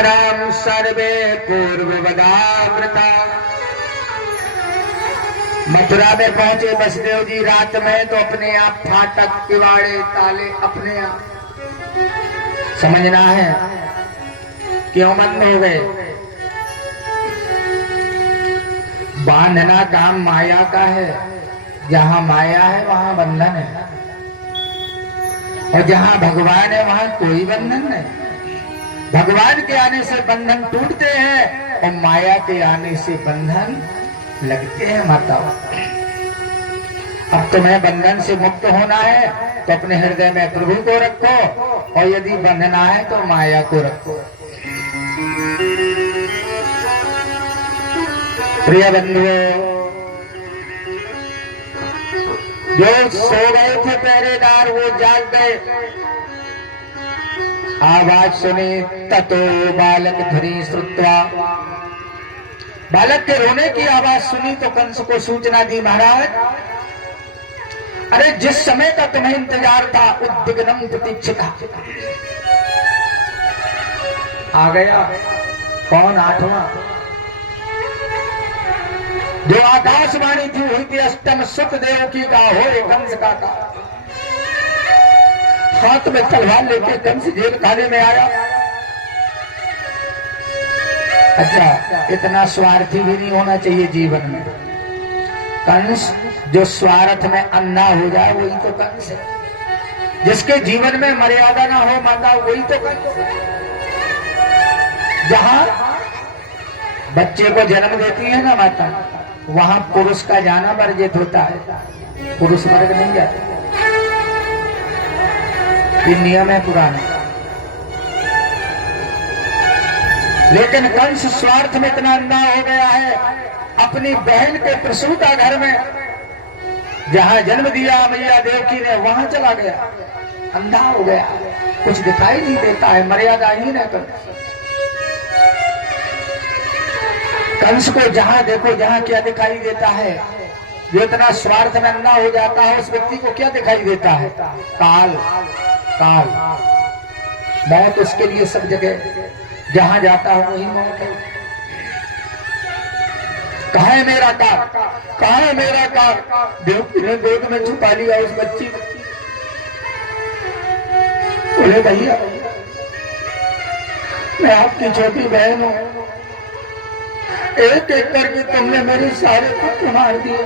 द्वारां सर्वे पूर्ववदावृता। मथुरा में पहुंचे बसदेव जी रात में तो अपने आप फाटक किवाड़े ताले अपने आप। समझना है क्यों बंद हो गए। बांधना काम माया का है। जहां माया है वहां बंधन है, और जहां भगवान है वहां कोई बंधन नहीं। भगवान के आने से बंधन टूटते हैं और माया के आने से बंधन लगते हैं। माताओं, अब तुम्हें बंधन से मुक्त होना है तो अपने हृदय में प्रभु को रखो, और यदि बंधना है तो माया को रखो। प्रिय बंधुओं, जो सो गए थे पहरेदार वो जाग गए। आवाज सुनी ततो बालक ध्वनि श्रुत्वा। बालक के रोने की आवाज सुनी तो कंस को सूचना दी, महाराज अरे जिस समय का तुम्हें इंतजार था उद्विग्नम प्रतीक्षिता आ गया। कौन? आठवां जो आकाशवाणी थी हुई थी अष्टम सुत देवकी का हो कंस का हाथ में तलवार लेके कंस जेल खाने में आया। अच्छा, इतना स्वार्थी भी नहीं होना चाहिए जीवन में। कंस जो स्वार्थ में अंधा हो जाए वही तो कंस है। जिसके जीवन में मर्यादा ना हो माता वही तो कंस है। जहां बच्चे को जन्म देती है ना माता, वहां पुरुष का जाना वर्जित होता है, पुरुष वर्ग नहीं जाता। ये नियम है पुराना। लेकिन कंस स्वार्थ में इतना अंधा हो गया है, अपनी बहन के प्रसूता घर में जहां जन्म दिया मैया देवकी ने वहां चला गया। अंधा हो गया, कुछ दिखाई नहीं देता है, मर्यादाहीन है कंस। कंस को जहां देखो जहां क्या दिखाई देता है। जो इतना स्वार्थ में अंधा हो जाता है उस व्यक्ति को क्या दिखाई देता है? काल। काल, मौत उसके लिए सब जगह, जहां जाता है वही मौत है। कहाँ है मेरा काल? कहाँ है मेरा काल? देवकी ने गोद में छुपा लिया उस बच्ची को। बोले भैया मैं आपकी छोटी बहन हूं, एक एक करके तुमने मेरे सारे पुत्र मार दिए।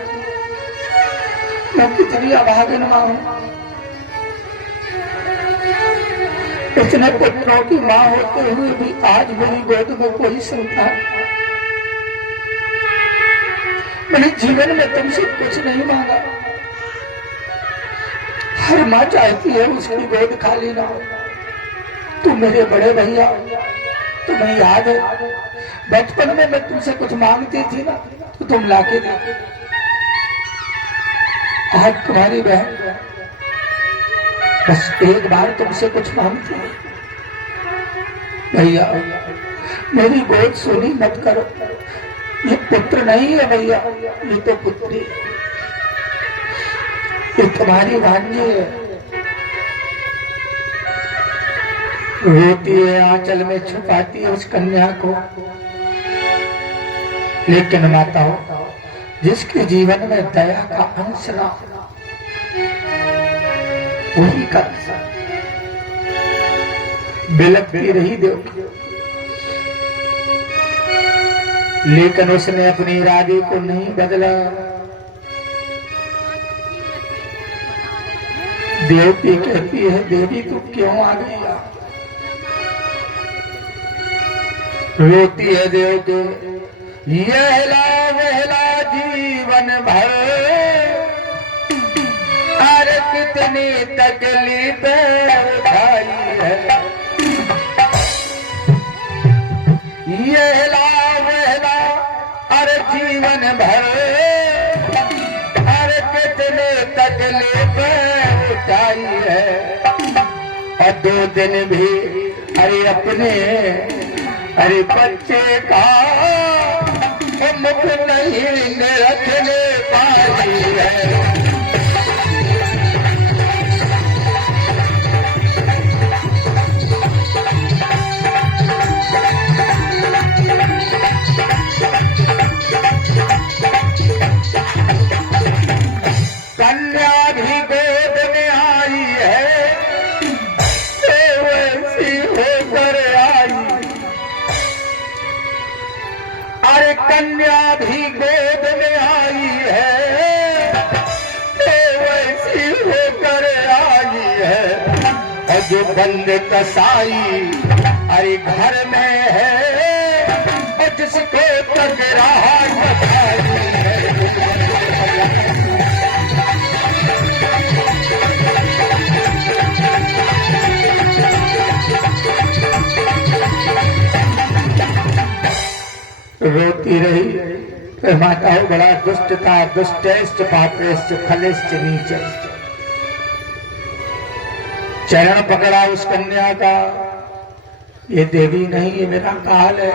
मैं कितनी अभागिन मां हूं। इतने पुत्रों की मां होते हुए भी आज मेरी गोद में कोई संतान। मैंने जीवन में तुमसे कुछ नहीं मांगा। हर मां चाहती है उसकी गोद खाली ना हो। तुम मेरे बड़े भैया, तुम्हें याद है बचपन में मैं तुमसे कुछ मांगती थी ना तो तुम लाके दे। आज तुम्हारी बहन बस एक बार तुमसे कुछ मांगती है। भैया मेरी गोद सुनी मत करो। ये पुत्र नहीं है भैया, ये तो पुत्री। ये तुम्हारी भांजी है। रोती है, आंचल में छुपाती है उस कन्या को। लेकिन माताओं, जिसके जीवन में दया का अंश ना वही कंस बिलखती रही देवकी। लेकिन उसने अपने इरादे को नहीं बदला। देवकी कहती है देवी तू क्यों आ गई? रोती है देवकी, यहला वहला जीवन भर अरे कितनी तकलीफें उठाई है। यहला वहला अरे जीवन भर अरे कितने तकलीफें उठाई है। और 2 दिन भी अरे अपने अरे बच्चे का मुख नहीं रखने पाई है। कन्या भी गोद में आई है, तो वैसी होकर आई है। और जो बंद कसाई अरे घर में है, और जिसको तक रहा बताई है। रोती रही तो माता हो बड़ा दुष्ट था, दुष्टैश्च पापेश्च खलेश्च नीचैश्च। चरण पकड़ा उस कन्या का, ये देवी नहीं ये मेरा काल है।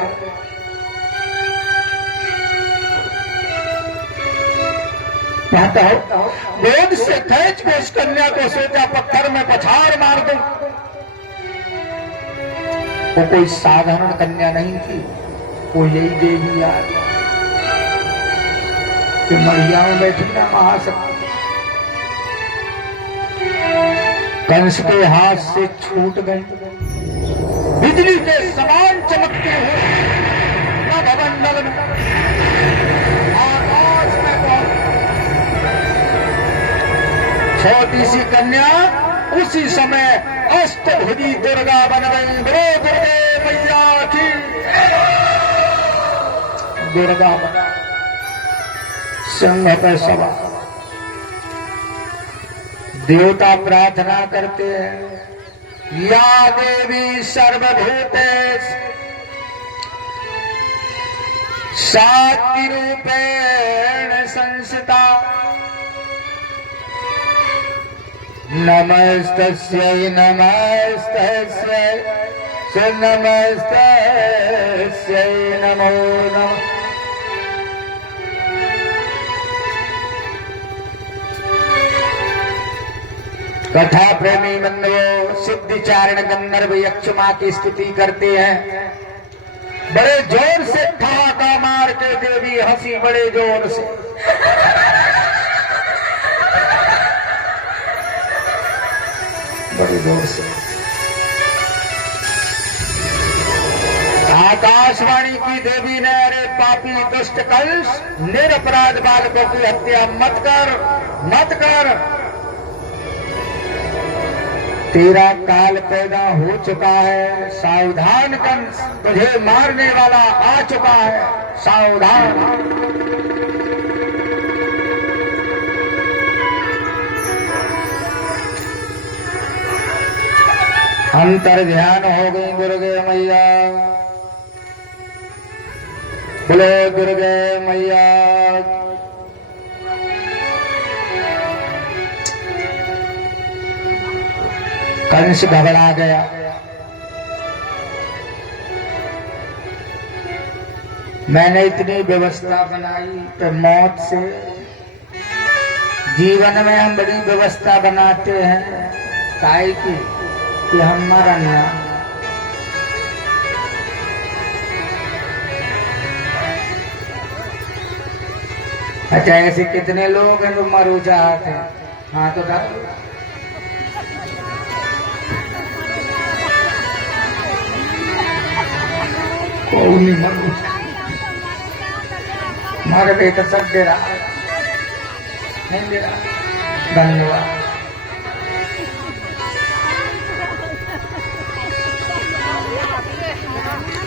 माता हो गोद से खींच के उस कन्या को सोचा पत्थर में पछाड़ मार दूं। वो कोई साधारण कन्या नहीं थी, वो यही देवी यार जो मरिया में बैठी ना महाशक्ति। कंस के हाथ से छूट गई, बिजली के समान चमकते हुए नभमंडल में आकाश में पहुंच। छोटी सी कन्या उसी समय अष्टभुजी दुर्गा बन गई। बोलो दुर्गे मैया की। दुर्गा बना सिंह पे सवार। देवता प्रार्थना करते हैं, या देवी सर्वभूतेषु शक्तिरूपेण संस्थिता, नमस्तस्यै नमस्तस्यै नमस्तस्यै नमो नमः। कथा प्रेमी बंधुओं, सिद्धिचारण गंधर्व यक्ष मां की स्तुति करते हैं। बड़े जोर से ठहाका मार के देवी हंसी, बड़े जोर से। बड़े जोर से आकाशवाणी की देवी ने, अरे पापी दुष्ट कंस, निरपराध बालकों की हत्या मत कर, मत कर। तेरा काल पैदा हो चुका है, सावधान कंस, तुझे मारने वाला आ चुका है, सावधान। अंतर ध्यान हो गई दुर्गे मैया। बोले दुर्गे मैया। कंस घबरा गया। मैंने इतनी व्यवस्था बनाई तो मौत से, जीवन में हम बड़ी व्यवस्था बनाते हैं काहे की कि हम मरन ना। अच्छा, ऐसे कितने लोग हैं जो मरो चाहते हैं? हाँ तो था मर गए तो सब दे रहा नहीं दे रहा। धन्यवाद।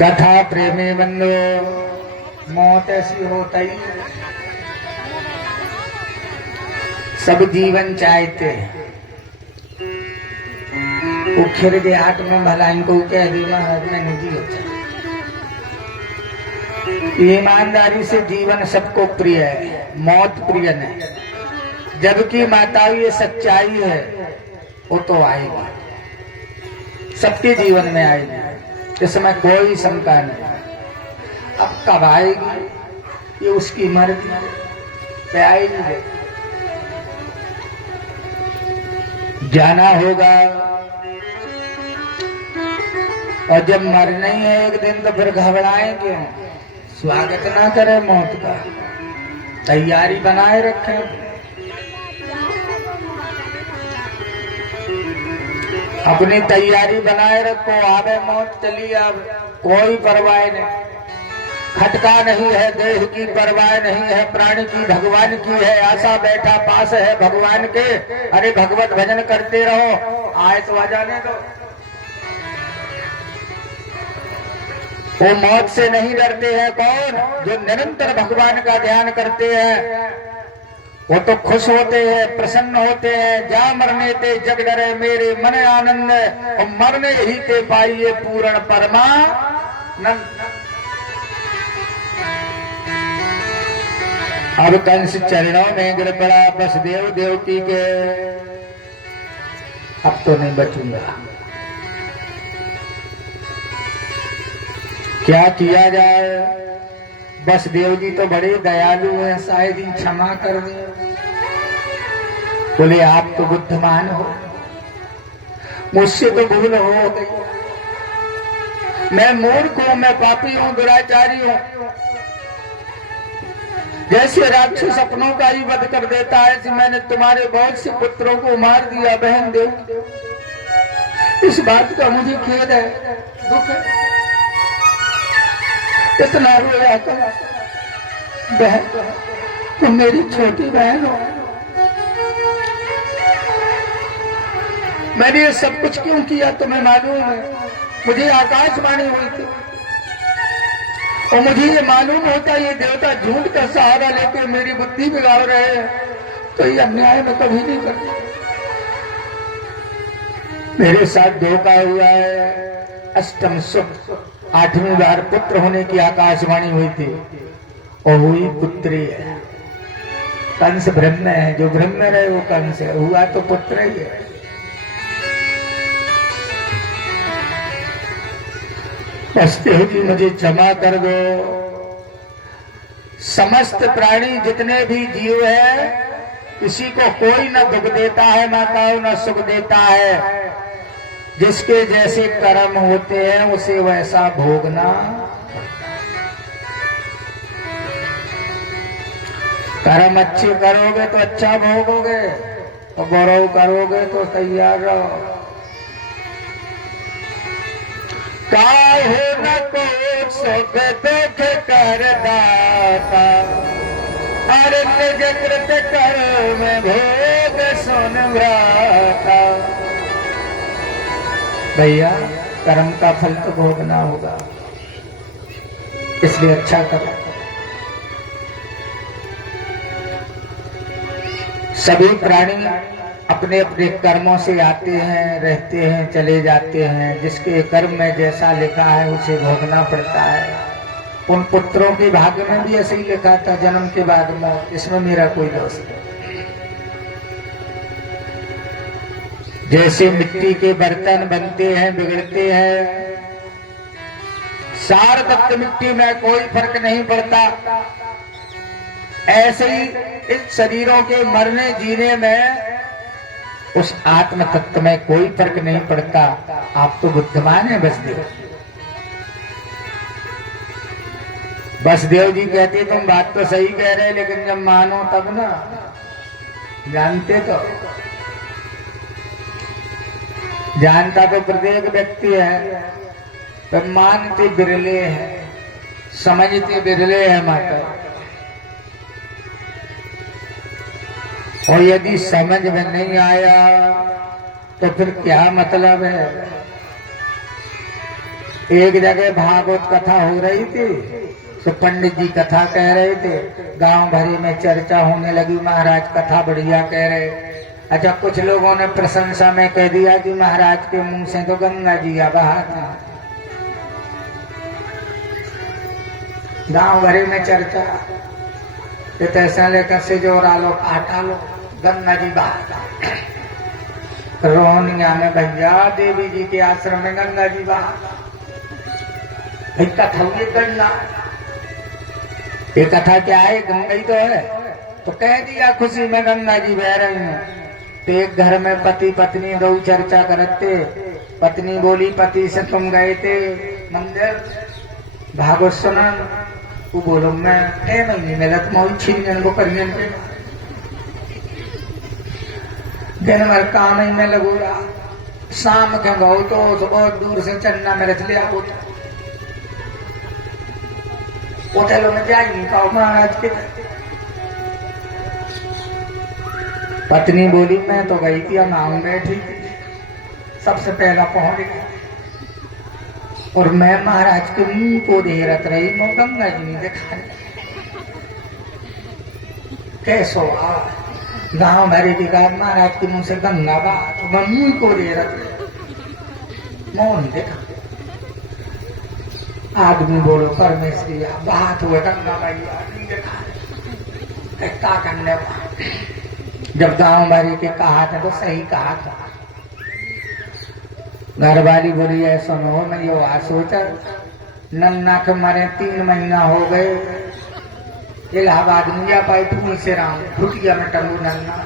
कथा प्रेमी बंधु, मौत ऐसी होता ही, सब जीवन चाहते वो खिर दे आठ में भला इनको कह दी मैंने जी होता। ईमानदारी से जीवन सबको प्रिय है, मौत प्रिय नहीं। जबकि माता ये सच्चाई है, वो तो आएगी, सबके जीवन में आएगी, इसमें कोई शंका नहीं। अब कब आएगी ये उसकी मर्जी पे आएगी। जाना होगा, और जब मरना ही है एक दिन तो फिर घबराएं क्यों? स्वागत ना करें मौत का, तैयारी बनाए रखें। अपनी तैयारी बनाए रखो, आवे मौत चली, अब कोई परवाह नहीं। खटका नहीं है, देह की परवाह नहीं है, प्राणी की भगवान की है, आशा बैठा पास है भगवान के। अरे भगवत भजन करते रहो, आए तो आ जाने दो। वो मौत से नहीं डरते हैं कौन? जो निरंतर भगवान का ध्यान करते हैं, वो तो खुश होते हैं, प्रसन्न होते हैं। जा मरने ते जग डरे मेरे मन आनंद, और मरने ही ते पाइए पूर्ण परमानंद। अब कंस चरणों में गिर पड़ा वसुदेव देवकी के। अब तो नहीं बचूंगा, क्या किया जाए? वसुदेव जी तो बड़े दयालु हैं, शायद ही क्षमा कर दें। बोले आप तो बुद्धिमान हो, मुझसे तो भूल हो गई, मैं मूर्ख हूं, मैं पापी हूं, दुराचारी हूं। जैसे राक्षस अपनों का ही वध कर देता है, ऐसे मैंने तुम्हारे बहुत से पुत्रों को मार दिया बहन देव। इस बात का मुझे खेद है, दुख है। इतना रोया कर बहन, तुम मेरी छोटी बहन हो। मैंने ये सब कुछ क्यों किया तुम्हें मालूम है? मुझे आकाशवाणी हुई थी और मुझे ये मालूम होता ये देवता झूठ का सहारा लेकर मेरी बुद्धि बिगाड़ रहे हैं, तो ये अन्याय में कभी नहीं करते। मेरे साथ धोखा हुआ है। अष्टम सुख 8वीं बार पुत्र होने की आकाशवाणी हुई थी और हुई पुत्री है। कंस ब्रह्म है, जो ब्रह्म रहे वो कंस है, हुआ तो पुत्र ही है। वसुदेव जी मुझे क्षमा कर दो। समस्त प्राणी जितने भी जीव है, किसी को कोई न दुख देता है माताओं, न सुख देता है। जिसके जैसे कर्म होते हैं उसे वैसा भोगना। कर्म अच्छे करोगे तो अच्छा भोगोगे, और गौरव करोगे तो तैयार रहो। काहे न को सुख दुख कर दाता, अरे निज कृत कर्म भोग सुन भ्राता। भैया कर्म का फल तो भोगना होगा, इसलिए अच्छा करो। सभी प्राणी अपने अपने कर्मों से आते हैं, रहते हैं, चले जाते हैं। जिसके कर्म में जैसा लिखा है उसे भोगना पड़ता है। उन पुत्रों के भाग्य में भी ऐसे ही लिखा था, जन्म के बाद मौत। इसमें मेरा कोई दोष नहीं। जैसे मिट्टी के बर्तन बनते हैं, बिगड़ते हैं, सार तत्व मिट्टी में कोई फर्क नहीं पड़ता, ऐसे ही इस शरीरों के मरने जीने में उस आत्म तत्व में कोई फर्क नहीं पड़ता। आप तो बुद्धिमान है वसुदेव। वसुदेव जी कहते तुम बात तो सही कह रहे, लेकिन जब मानो तब ना। जानते तो, जानता तो प्रत्येक व्यक्ति है, पर मानते बिरले हैं, समझते बिरले हैं माता। और यदि समझ में नहीं आया तो फिर क्या मतलब है? एक जगह भागवत कथा हो रही थी, तो पंडित जी कथा कह रहे थे, गांव भरी में चर्चा होने लगी, महाराज कथा बढ़िया कह रहे। अच्छा, कुछ लोगों ने प्रशंसा में कह दिया कि महाराज के मुंह से तो गंगा जी आ बहा था। गांव भरी में चर्चा, ऐसा लेकर से जोरा लो, आटा लो, गंगा जी बहा। रोहनिया में भैया देवी जी के आश्रम में गंगा जी बहा। कथा ये गंगा, ये कथा क्या है? गंगा ही तो है। तो कह दिया खुशी में गंगा जी बह रही हैं। तो एक घर में पति पत्नी दो चर्चा करते। पत्नी बोली पति से तुम गए थे मंदिर भागवत सुनन? वो बोलो मैं 6 महीने मिलत मोई छीन को करियन पे दिन भर काम ही में लगू रहा। शाम के गौ तो बहुत दूर से चन्ना में रच लिया। होटलों में जा नहीं पाओ महाराज के। पत्नी बोली मैं तो गई थी, नाव में बैठी थी, सबसे पहला पहुंच गई और मैं महाराज के मुंह को देरत रही, मैं गंगा जी नहीं देखा। कैसो गांव भरे की गाय महाराज के मुंह से गंगा बात, मैं मुंह को देरत रही, मौन देखा। आदमी बोलो परमेश्वरी बात हुए गंगा मैया नहीं देखा, क्या करने वाला। जब गांव भरी के कहा था तो सही कहा था। घर वाली बोली है सुनो मैं यो आ सोचा नन्ना के मरे 3 महीना हो गए, इलाहाबाद में जा पाई फूल से राम फुटिया में टंगू नन्ना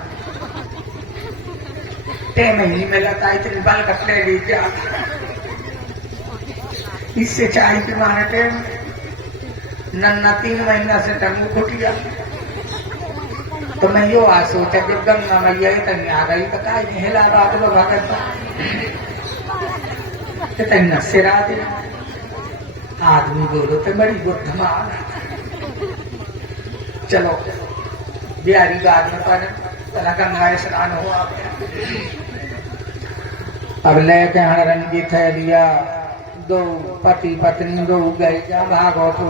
3 महीने में लता इतनी बाल कटले ली जा, इससे चाय की मारते नन्ना 3 महीना से टंगू फुटिया। तो मैं यो आ सोचा जब गंगा मैया इतनी आ गई तो काय नहीं इलाहाबाद में भगत इतना सिरा दे। आदमी बोलो तो बड़ी बुद्धमान, चलो बिहारी बात में पर गंगा स्नान हुआ। अब लेके रंगी थैलिया 2 पति पत्नी 2 गई जा भागो तो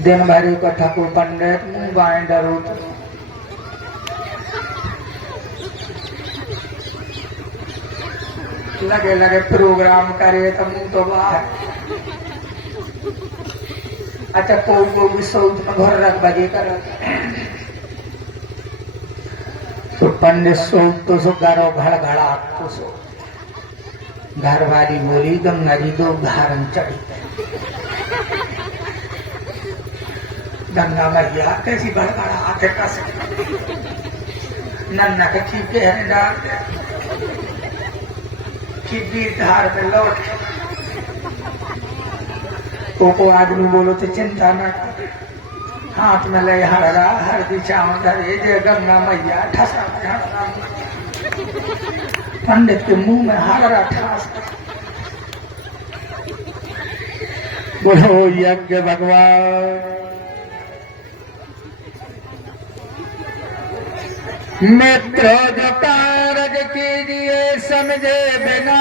दिन भरी को ठको पंडित मुंह बाएं डरो लगे लगे प्रोग्राम करे तो मुंह तो बाहर। अच्छा को भी सऊद में घर रख बजे कर तो पंडित सऊद तो सो गारो घड़ा तो सो। घर वाली बोली गंगा जी 2 घारन चढ़ी। गंगा मैया कैसी भड़बड़ा आते कस नन्ना के ठीक है डाल की धार में लौट। को आदमी बोलो तो चिंता न कर, हाथ में ले हरदा हरदी चावल धरे जय गंगा मैया ठसा पंडित के मुंह में हरदा ठस। बोलो यज्ञ भगवान मित्र जो कारज कीजिए समझे बिना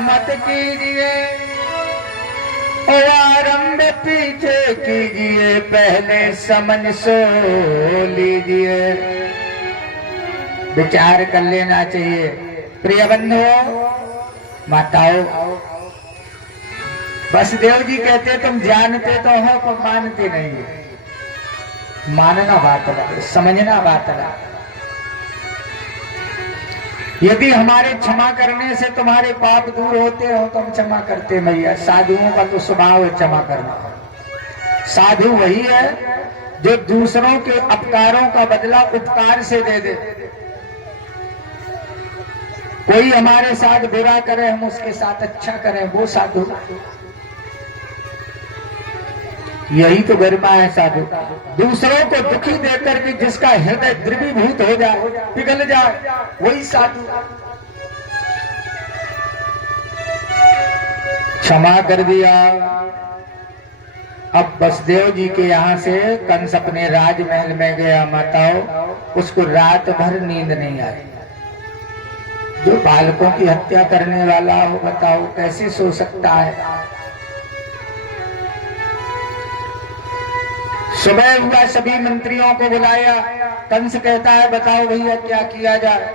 मत कीजिए, आरंभ पीछे कीजिए पहले समझ सो लीजिए। विचार कर लेना चाहिए। प्रिय बंधुओं माताओं, वसुदेव जी कहते तुम जानते तो हो पर मानते नहीं हो। मानना बात है, समझना बात है। यदि हमारे क्षमा करने से तुम्हारे पाप दूर होते हो तो हम क्षमा करते मैया। साधुओं का तो स्वभाव है क्षमा करना। साधु वही है जो दूसरों के अपकारों का बदला उपकार से दे दे। कोई हमारे साथ बुरा करे हम उसके साथ अच्छा करें, वो साधु। यही तो गरिमा है साधु। दूसरों को दुखी देकर के जिसका हृदय द्रवीभूत हो जाए, पिघल जाए, वही साधु। क्षमा कर दिया। अब वसुदेव जी के यहाँ से कंस अपने राजमहल में गया। माताओं, उसको रात भर नींद नहीं आई। जो बालकों की हत्या करने वाला हो बताओ कैसे सो सकता है। सुबह हुआ, सभी मंत्रियों को बुलाया। कंस कहता है बताओ भैया क्या किया जाए,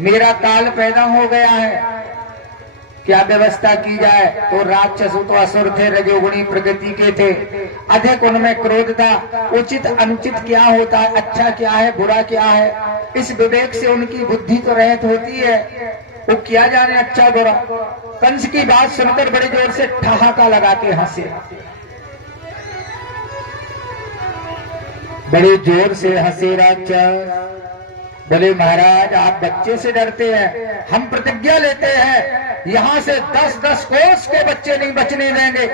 मेरा काल पैदा हो गया है, क्या व्यवस्था की जाए। तो राक्षस तो असुर थे, रजोगुणी प्रकृति के थे, अधिक उनमें क्रोध था। उचित अनुचित क्या होता है, अच्छा क्या है बुरा क्या है, इस विवेक से उनकी बुद्धि तो रहित होती है। वो क्या जाने अच्छा बुरा। कंस की बात सुनकर बड़े जोर से ठहाका लगा के हंसे, बड़े जोर से हंसे राक्षस। बोले महाराज आप बच्चे से डरते हैं, हम प्रतिज्ञा लेते हैं यहां से 10-10 कोस के बच्चे नहीं बचने देंगे।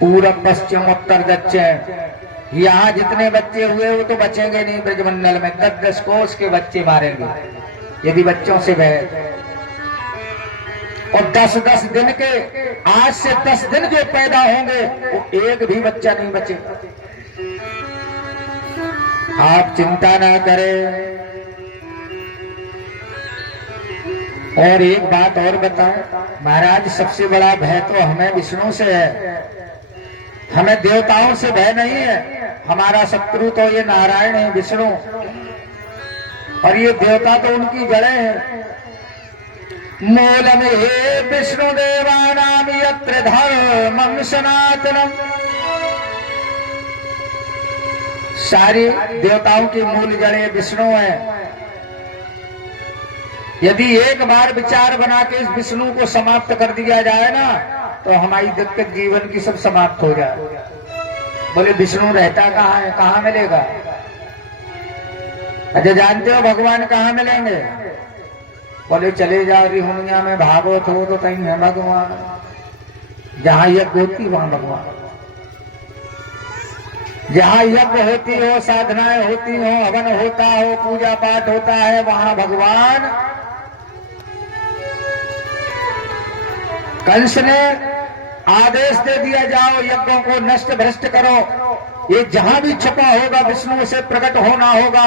पूरब पश्चिम उत्तर दक्षिण यहाँ जितने बच्चे हुए वो तो बचेंगे नहीं। ब्रजमंडल में 10-10 कोस के बच्चे मारेंगे यदि बच्चों से वह। और 10-10 दिन के, आज से 10 दिन जो पैदा होंगे वो एक भी बच्चा नहीं बचेगा। आप चिंता ना करें। और एक बात और बताएं महाराज, सबसे बड़ा भय तो हमें विष्णु से है, हमें देवताओं से भय नहीं है। हमारा शत्रु तो ये नारायण है, विष्णु, और ये देवता तो उनकी जड़ें हैं। मूलम हे विष्णु देवानाम यत्र धर्मं सनातनम। सारी देवताओं की मूल जड़ें विष्णु है। यदि एक बार विचार बना के इस विष्णु को समाप्त कर दिया जाए ना, तो हमारी दिक्कत जीवन की सब समाप्त हो जाए। बोले विष्णु रहता कहाँ है, कहाँ मिलेगा? अच्छा जानते हो भगवान कहाँ मिलेंगे? बोले चले जाओ रिहुनिया में, भागवत हो तो कहीं है भगवान। जहां यज्ञ होती वहां भगवान, जहां यज्ञ होती हो, साधनाएं होती हो, हवन होता हो, पूजा पाठ होता है, वहां भगवान। कंस ने आदेश दे दिया, जाओ यज्ञों को नष्ट भ्रष्ट करो, ये जहां भी छुपा होगा विष्णु से प्रकट होना होगा।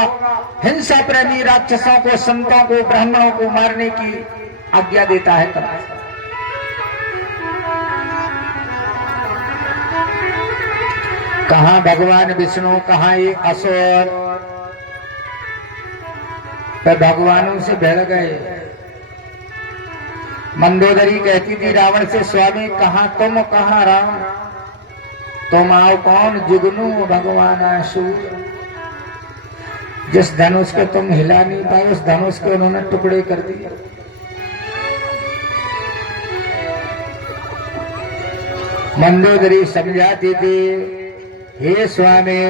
हिंसा प्रेमी राक्षसों को, संतों को, ब्राह्मणों को मारने की आज्ञा देता है कंस। कहां भगवान विष्णु, कहां ये असुर? तो भगवानों से भिड़ गए। मंदोदरी कहती थी रावण से, स्वामी कहां तुम कहां राम? तुम आओ कौन? जुगनू भगवान आशूर। जिस धनुष के तुम हिला नहीं पाए, उस धनुष के उन्होंने टुकड़े कर दिए। मंदोदरी समझाती थी, हे स्वामी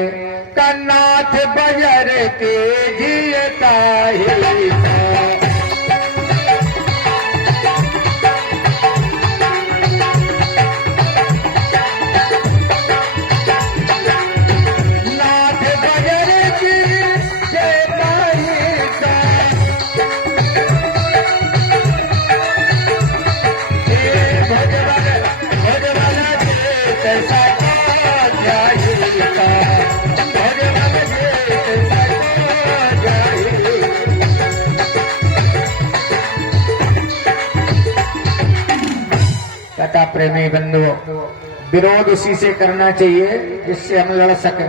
कन्नाथ बजर के जियता है। कथा प्रेमी बंधु, विरोध उसी से करना चाहिए जिससे हम लड़ सके,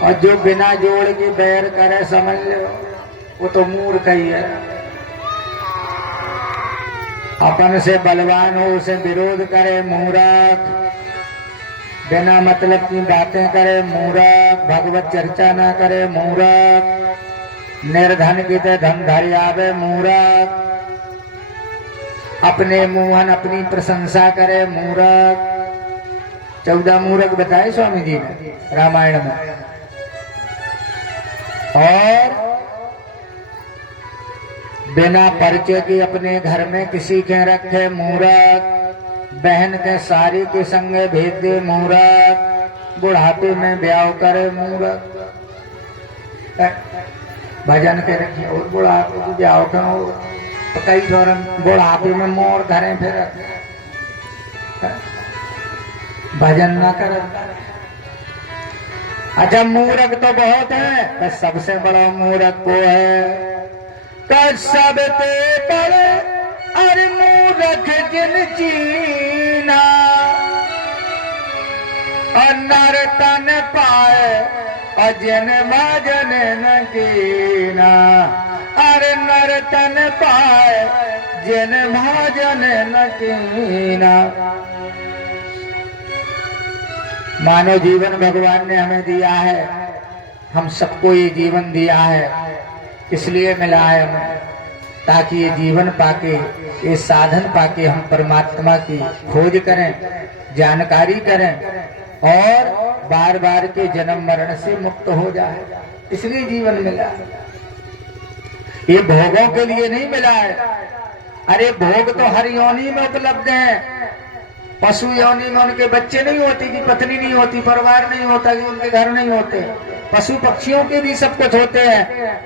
और जो बिना जोड़ के बैर करे समझ लो वो तो मूर्ख ही है। अपन से बलवान हो उसे विरोध करे मूर्ख, बिना मतलब की बातें करे मूर्ख, भगवत चर्चा ना करे मूर्ख, निर्धन की ते धन धरि आवे मूर्ख, अपने मुहन अपनी प्रशंसा करे मूर्ख। 14 मूर्ख बताए स्वामी जी ने रामायण में। और बिना परिचय के अपने घर में किसी के रखे मूर्ख, बहन के सारी के संगे भेज दे मूर्ख, बुढ़ापे में ब्याह करे मूर्ख। भजन के रखे और बुढ़ापे को ब्याह करो तो कई दौरान बुढ़ापे में मोर धरे फिर भजन ना कर। अच्छा मूर्ख तो बहुत है, पर सबसे बड़ा मूर्ख को है सबते बड़े अरे मूर्ख जिन चीना, और नर तन पाए और जिन भजन न कीना, अरे नर तन पाए जिन भजन न कीना। मानव जीवन भगवान ने हमें दिया है, हम सबको ये जीवन दिया है, इसलिए मिला है हमें, ताकि ये जीवन पाके, ये साधन पाके हम परमात्मा की खोज करें, जानकारी करें और बार बार के जन्म मरण से मुक्त हो जाए। इसलिए जीवन मिला है, ये भोगों के लिए नहीं मिला है। अरे भोग तो हर योनि में उपलब्ध है। पशु योनि में उनके बच्चे नहीं होते, कि पत्नी नहीं होती, परिवार नहीं होता, कि उनके घर नहीं होते। पशु पक्षियों के भी सब कुछ होते हैं,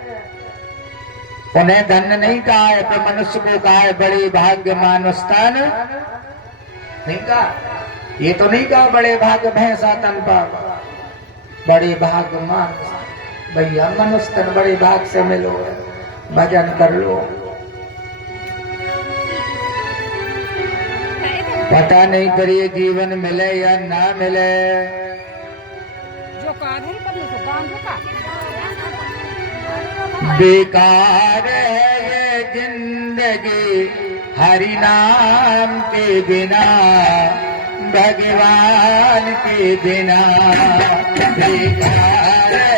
उन्हें धन्य नहीं कहा है, तो मनुष्य को कहा है बड़े भाग्यमान स्थान नहीं कहा। ये तो नहीं कहा बड़े भाग्य भैंसा तन पावा, बड़े भाग्यमान भैया मनुष्य तन बड़े भाग से मिलो, भजन कर लो। पता नहीं करिए जीवन मिले या ना मिले, बेकार है ये जिंदगी हरि नाम के बिना, भगवान के बिना। बेकार है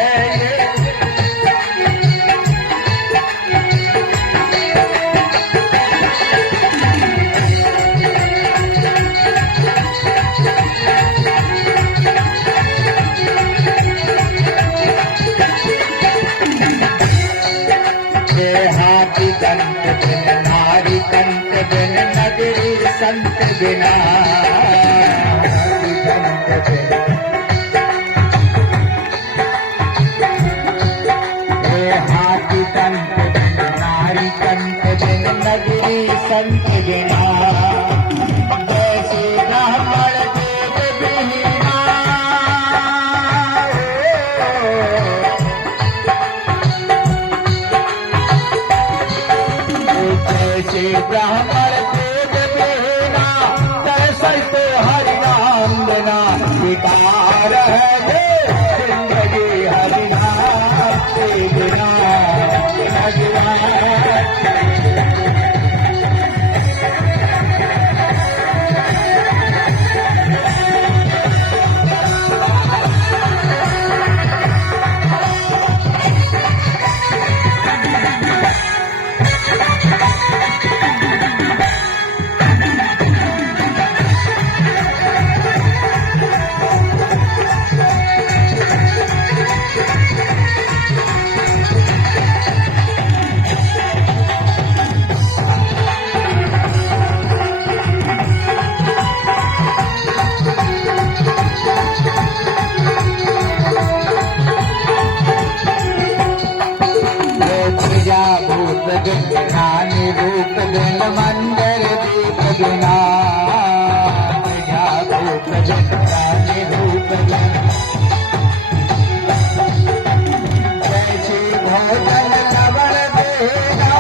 ये हाथी कंठ बिन नारी कंठ बिन नगरी संत बिना। हाथी कंठ बिन नारी कंठ बिन नगरी संत बिना। जैसे ब्राह्मण वेद विहीना, जैसे ब्राह्मण वेद विहीना, तैसे तो हरि नाम बिना। बेकार है ये जिंदगी हरि नाम के बिना, भगवान। रूप दिन मंदिर दीप बिना, रूप दिन रूप दिन। जैसे भोजन लवण देना,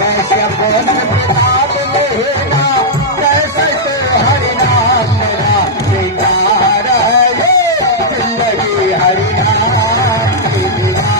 वैसे भोजन किताब लेना, कैसे तो हरि नाम मेरा। बेकार है ये जिंदगी हरि नाम के बिना।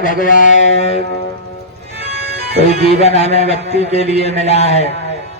भगवान। कोई जीवन हमें भक्ति के लिए मिला है,